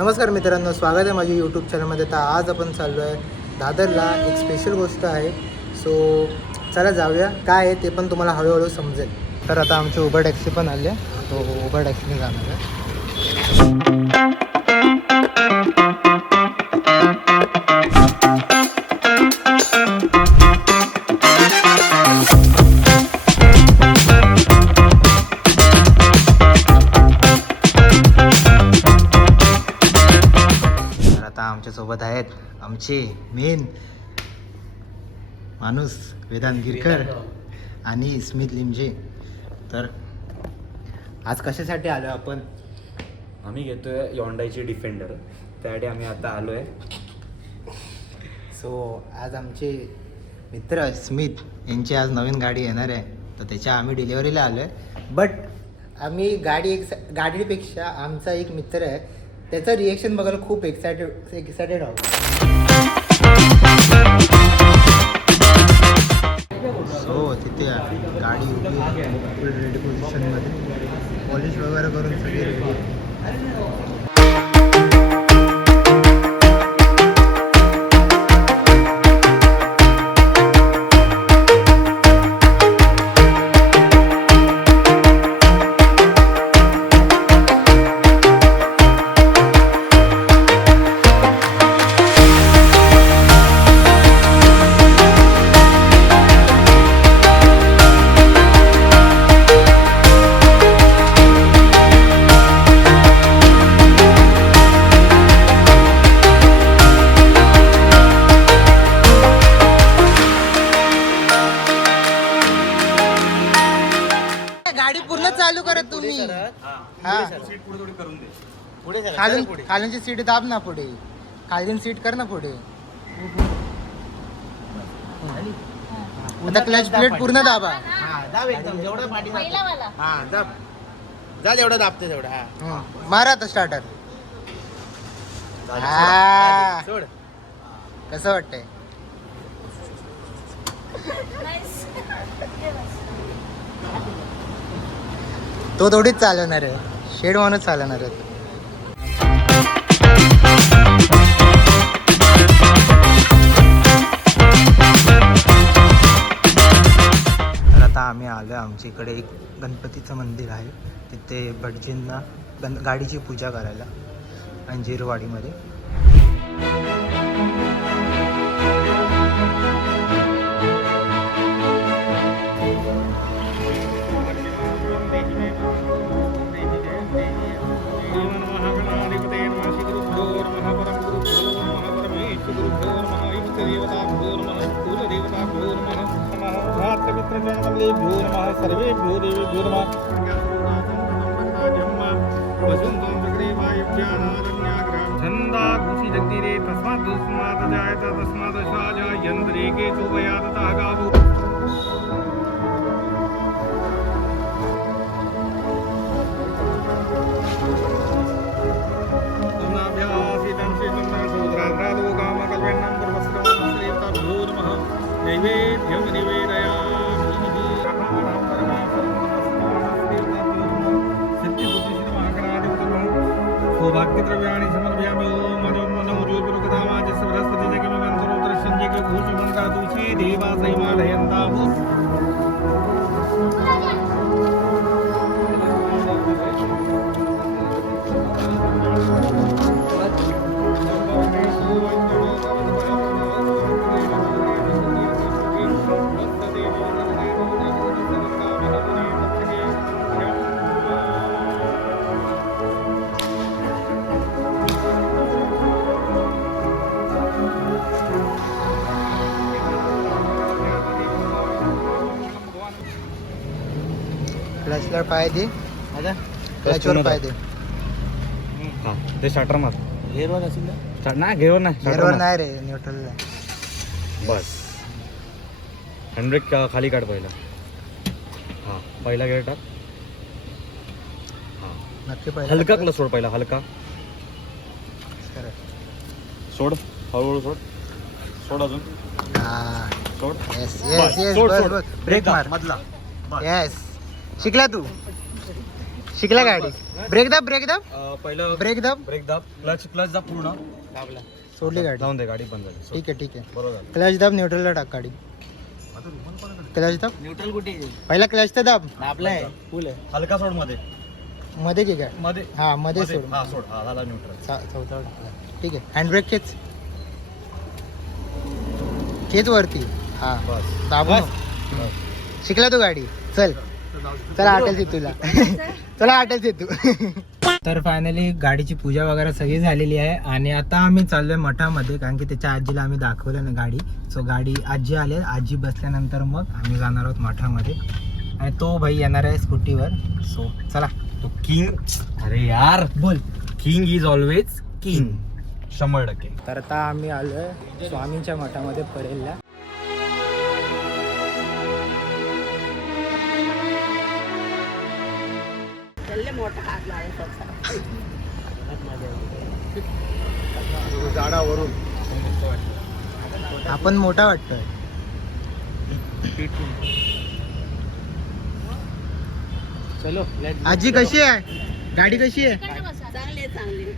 नमस्कार मित्रांनो, स्वागत आहे माझ्या यूट्यूब चॅनलमध्ये. तर आज आपण चाललो आहे दादरला. एक स्पेशल गोष्ट आहे. सो चला जाऊया. काय आहे ते पण तुम्हाला हळूहळू समजेल. तर आता आमची उबर टॅक्सी पण आली आहे, तो उबर टॅक्सीने जाणार आहे. आमच्यासोबत आहेत आमचे मेन माणूस वेदांत गिरकर आणि स्मित लिमजे. तर आज कशासाठी आलो आपण? आम्ही घेतोय Hyundaiची डिफेंडर, त्यासाठी आम्ही आता आलो आहे. सो आज आमचे मित्र स्मित यांची आज नवीन गाडी येणार आहे, तर त्याच्या आम्ही डिलिव्हरीला आलो आहे. बट आम्ही गाडीपेक्षा आमचा एक मित्र आहे, त्याचं रिएक्शन बघायला खूप एक्सायटेड आहोत. सो तिथे गाडी उभी रेडी पोझिशनमध्ये, पॉलिश वगैरे करून सगळी रेडी. गाडी पूर्ण चालू करा तुम्ही. खालूनची सीट दाब ना पुढे, खालून सीट कर ना पुढे. आता क्लच प्लेट पूर्ण दाबा. दाब एकदम जेवढा पाठी दाब जा, जेवढा दाबते तेवढा. मारा आता स्टार्टर. सोड. कसं वाटतंय? तो थोडीच चालवणार आहे, शेड म्हणून चालवणार आहे. तर आता आम्ही आलो आहे, आमच्या इकडे एक गणपतीचं मंदिर आहे, तिथे भटजींना गाडीची पूजा करायला अंजीरवाडीमध्ये. सर्वेभ्यो देवेभ्यो नमः. छंदा घुसी जगदीरे तस्मात् दुस्मात् जायत तस्मात् शाजा यंत्रे के तु वयादतः गावो. तमनाभ्यासितं श्रीतं शूद्राद्रादो कामकल्पन्नं परमस्त्रं श्रीताभ्यो नमः. नैवेद्यं निवेदयामि. सौभाग्यद्रव्याणि समर्पयामि. ओम अजं मनोज्योतिरुकदामाजस्य बृहस्पतिजे किं मंत्रोत्तरस्यं के भूषि मंत्रादुषि देवा सैमालयन्ताभू. क्लचवर पाय दे, क्लचवर पाय दे. हां ते स्टार्टर मार. गेअरवर असेल ना? ना गेअरवर नाही, गेअरवर नाही रे, न्यूट्रलला. बस. हँडब्रेक खाली काढ पहिला. हां पहिला गेअर टाक. हां नक्की पाय. हलका क्लच सोड पहिला, हलका सोड, हळूहळू सोड. सोड अजून. सोड. येस बस, येस सोड, बस सोड. बस. ब्रेक मार. मधला. येस, शिकला तू, शिकला गाडी. ब्रेक दाब ब्रेक दाब पहिलं ब्रेक दाब. ब्रेक दाब, क्लच दाब पूर्ण दाबला. सोडली गाडी. जाऊन दे, गाडी बंद झाली. ठीक आहे ठीक आहे. बरोबर झालं. क्लच दाब, न्यूट्रलला टाक गाडी. क्लच दाब. न्यूट्रल कुठे पहिला क्लच तर दाब. आपलाय फुल आहे. हलका सोड मध्ये मध्ये की काय? मध्ये हा मध्ये सोड. हा सोड, हा झाला न्यूट्रल. चौथा ठीक आहे. हँडब्रेक खेच. खेच वरती. हा बस दाबून. शिकला तू गाडी. चल चला हॉटेल तुला. चला हॉटेल तू. तर फायनली गाडीची पूजा वगैरे सगळी झालेली आहे आणि आता आम्ही चाललोय मठामध्ये, कारण की त्याच्या आजीला आम्ही दाखवलं ना गाडी. सो गाडी आजी आले, आजी बसल्यानंतर मग आम्ही जाणार आहोत मठामध्ये आणि तो भाई येणार आहे स्कूटीवर. सो चला. तो किंग. अरे यार, बोल. King is always king. 100%. तर आता आम्ही आलोय स्वामींच्या मठामध्ये पडेलला. झाडावरून आपण मोठा वाटतोय. चलो आजी कशी आहे? गाडी कशी आहे? चांगले चांगले.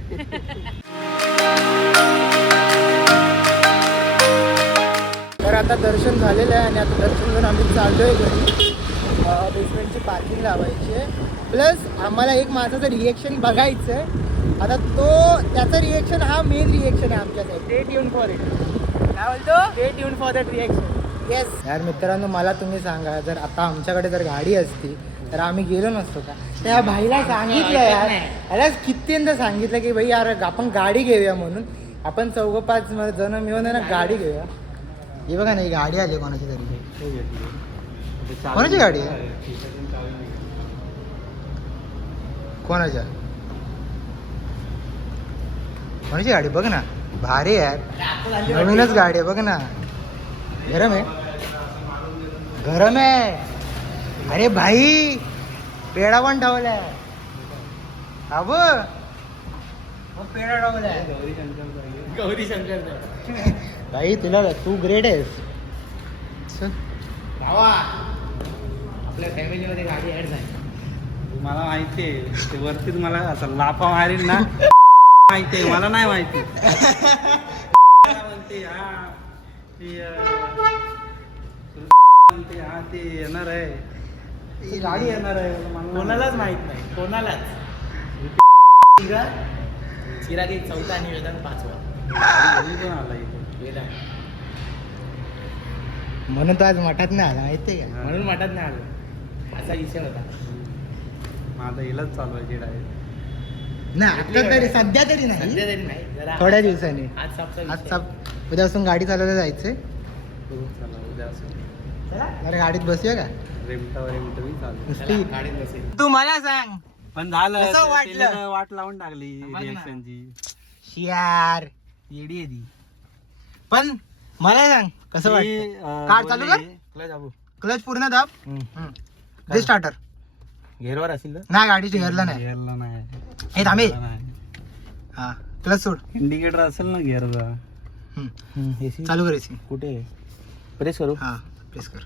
तर आता दर्शन झालेलं आहे आणि आता दर्शन करून आम्ही चाललोय घरी. बेसमेंटची पार्किंग लावायची आहे. प्लस आम्हाला एक माझं रिएक्शन बघायचं आहे. आता त्याचा रिएक्शन हा मेन रिएक्शन आहे आमच्यासाठी. Stay tune for it. काय बोलतो? Stay tune for that reaction. Yes यार मित्रांनो, मला तुम्ही सांगा, जर आता आमच्याकडे जर गाडी असती तर आम्ही गेलो नसतो का? त्या भाईला सांगितलं यार, याला कितींदा सांगितलं की भाई यार आपण गाडी घेऊया म्हणून. आपण 4-5 जण मिळून ना गाडी घेऊया. हे बघा ना, ही गाडी आली कोणाची तरी. कोणाची गाडी आहे? कोणाच्या? कोणाची गाडी बघ ना, भारी यार, नवीनच गाडी आहे बघ ना. गरम आहे, गरम आहे. अरे भाई पेढा पण ठेवलाय. हा बघ पेढा ठेवलाय. गौरी शंकर भाई तुला तू ग्रेट आहेस. भावा, आपल्या फॅमिलीमध्ये गाडी ऍड झाली. मला माहिती आहे ते वरतीच मला असं लापा मारीन ना. माहिती आहे मला, नाही माहिती. म्हणते हा म्हणते हा ते येणार आहे, ती गाडी येणार आहे. कोणालाच माहित नाही, कोणालाच. चिराग एक 4था आणि वेदांत 5वा. आला इथे. वेदांत म्हणून तो आज मठात नाही आला, माहितीये का? म्हणून मठात नाही आलो, असा विषय होता. माझा इलाज चालू आहे जेडाय. नाही आता तरी सध्या तरी नाही, सध्या तरी नाही, जरा थोड्या दिवसांनी. आज सापचा आज विषय. साप उद्यापासून गाडी चालवायला जायचंय. चला उद्या असं अरे गाडीत बसूया का रेमटावर रेमटवी चालू. चला, नुसती? गाडीत बसेल. तू मला सांग पण झालं कसं ते- वाटलं? त्याने वाट लावून टाकली बघ ना. रिएक्शनची. शियार येडी आहे ती. पण मला सांग कसं वाटतं? कार चालू कर. क्लच पूर्ण दाब. दे स्टार्टर. घेरवर असेल तर नाही गाडीची घेरला नाही. गिअरला नाही. हे थांबे. गिअरला नाही. हा क्लच सोड. इंडिकेटर असेल ना गिअरचा. चालू करायची. कुठे प्रेस करू? हा प्रेस कर.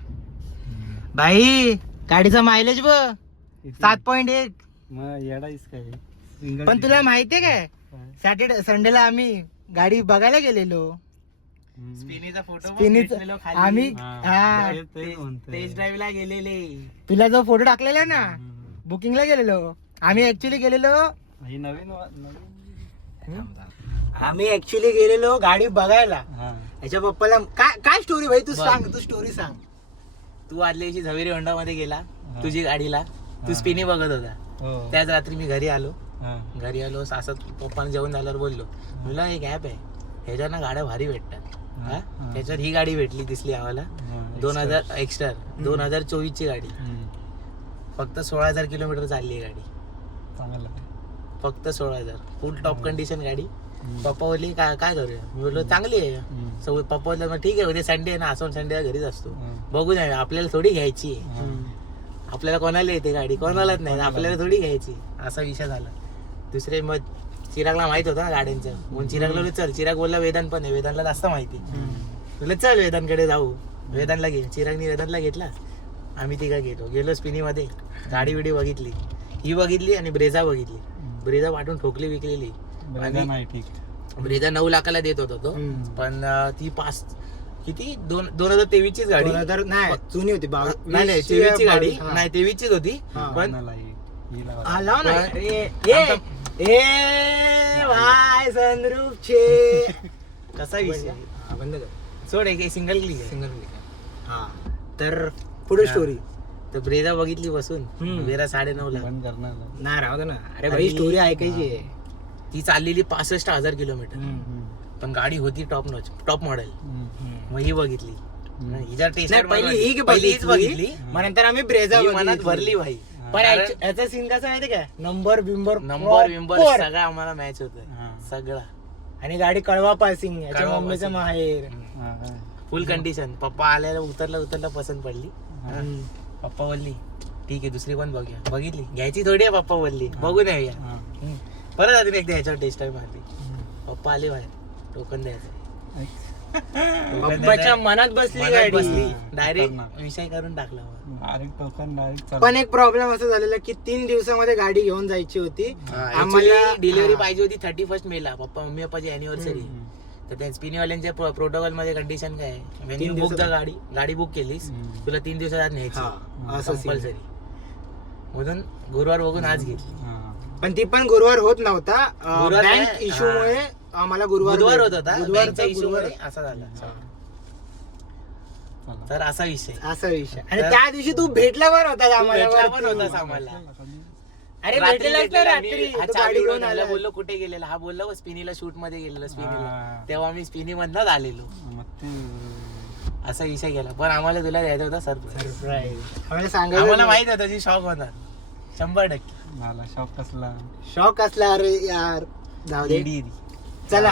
भाई गाडीचा मायलेज बघ 7.1. मग येडाईस काय सिंगल. पण तुला माहितीये काय, सॅटर्डे संडेला आम्ही गाडी बघायला गेलेलो. स्पिनीचा फोटो स्पिनीचा आम्ही हा टेस्ट ड्राईव्हला गेलेले. तुला जो फोटो टाकलेला ना, बुकिंगला गेलेलो आम्ही. ऍक्च्युली गेलेलो, ही नवीन आम्ही ऍक्च्युली गेलेलो गाडी बघायला. हा. याच्या पप्पाला काय काय स्टोरी भाई, तू सांग, तू स्टोरी सांग. तू आदल्या दिवशी झवेरी होंडा मध्ये गेला तुझी गाडीला, तू स्पिनी बघत होता. हो. त्याच रात्री मी घरी आलो. हा. घरी आलो असं पप्पाने जेवण झाल्यावर बोललो, मला एक ॲप आहे ह्याच्यानं गाड्या भारी भेटतात. हा? त्याच्यात ही गाडी भेटली, दिसली आम्हाला. हा, 2000 एक्स्ट्रा 2024 ची गाडी. फक्त 16,000 किलोमीटर चालली आहे गाडी. चांगलं आहे. फक्त 16,000. फुल टॉप कंडिशन गाडी. पप्पा बोलली काय काय करूया, मी बोललो चांगली आहे. सो पप्पा बोलला मग ठीक आहे, उद्या संडे आहे ना, असं संडे घरीच असतो, बघू द्या, आपल्याला थोडी घ्यायची आहे. आपल्याला कोणाला येते गाडी, कोणालाच नाही, आपल्याला थोडी घ्यायची. असा विषय झाला. दुसरे मग चिरागला माहित होतं ना गाड्यांचं, म्हणून चिरागला बोललो चल. चिराग बोलला वेदांत पण आहे, वेदांतला जास्त माहिती. बोललं चल वेदांतकडे जाऊ, वेदांतला घे. चिरागनी वेदांतला घेतला, आम्ही तिघा गेलो स्पिनीमध्ये. गाडी बिडी बघितली, ही बघितली आणि ब्रेझा बघितली. ब्रेझा वाटून ठोकली विकलेली. आणि नाही ठीक. ब्रेझा 9 लाखाला देत होता तो. पण ती 5 किती 2023 चीच गाडी. 2000 नाही जुनी होती नाही 23 ची गाडी नाही 23 चीच होती. पण हा, लाव ना. ए भाई सनरूपचे कसा विषय बंद कर. सोड एक सिंगल क्लिक आहे. सिंगल हा तर पुढे स्टोरी तर ब्रेझा बघितली बसून. ब्रेझा 9.5 लाख. नाही राहू दे ना. अरे भाई स्टोरी ऐकायची आहे. ती चाललेली 65,000 किलोमीटर. पण गाडी होती टॉप मॉडेल. मग ही बघितली. हिच्या टेस्ट नाही, पहिली ही हीच बघितली. मग नंतर आम्ही ब्रेझा ही मनात भरली भाई. पण याचा सीन कसा माहिती काय नंबर नंबर proper. सगळं आम्हाला मॅच होत सगळं. आणि गाडी कळवा पासिंग याच्या कळवा मम्मीचं passing. माहेर. फुल कंडिशन. पप्पा आल्याला उतरला पसंत पडली. पप्पा बोलली ठीक आहे दुसरी पण बघूया. बघितली घ्यायची थोडी आहे. पप्पा बोलली बघून येऊया. परत अजून एकदा ह्याच्यावर टेस्ट टाइम मारली. पप्पा आले बाहेर टोकन द्यायचं. पप्पाच्या मनात बसली गाडी. डायरेक्ट विषय करून टाकला. पण एक प्रॉब्लेम असं झालेला की 3 दिवसामध्ये गाडी घेऊन जायची होती. आम्हाला डिलिव्हरी पाहिजे होती 31 मेला. मम्मी पप्पाची अॅनिव्हर्सरी. तर त्या स्पिनीवाल्यांच्या प्रोटोकॉल मध्ये कंडिशन काय आहे 3 बुक द गाडी बुक केलीस तुला 3 दिवसात आत न्यायची असं कंपल्सरी. म्हणून गुरुवार बघून आज घेतली. पण ती पण गुरुवार होत नव्हता. गुरुवार बँक नाही, इश्यू मुळे आम्हाला गुरुवार होत होता. गुरुवारचा इश्यू गुरुवार असा झाला. तर असा विषय. असा विषय. आणि त्या दिवशी तू भेटला पण होता आम्हाला भेटला पण वरती. होतास आम्हाला. अरे रात्री भेटलेलाच ना भेटलेला रात्री. आणि हा तू चावी गाडी घेऊन घेऊन आला. बोललो कुठे गेलेला. हा बोललो स्पिनीला शूट मध्ये गेलेलो स्पिनीला. तेव्हा आम्ही स्पिनी मधनच आलेलो. असा विषय गेला. पण आम्हाला तुला द्यायचा होता सरप्राईज. Surprise. आम्हाला सांगायचं आम्हाला माहित होतं जी शॉक होणार 100%. शॉक कसला शॉक असला. अरे यार जाऊ दे. चला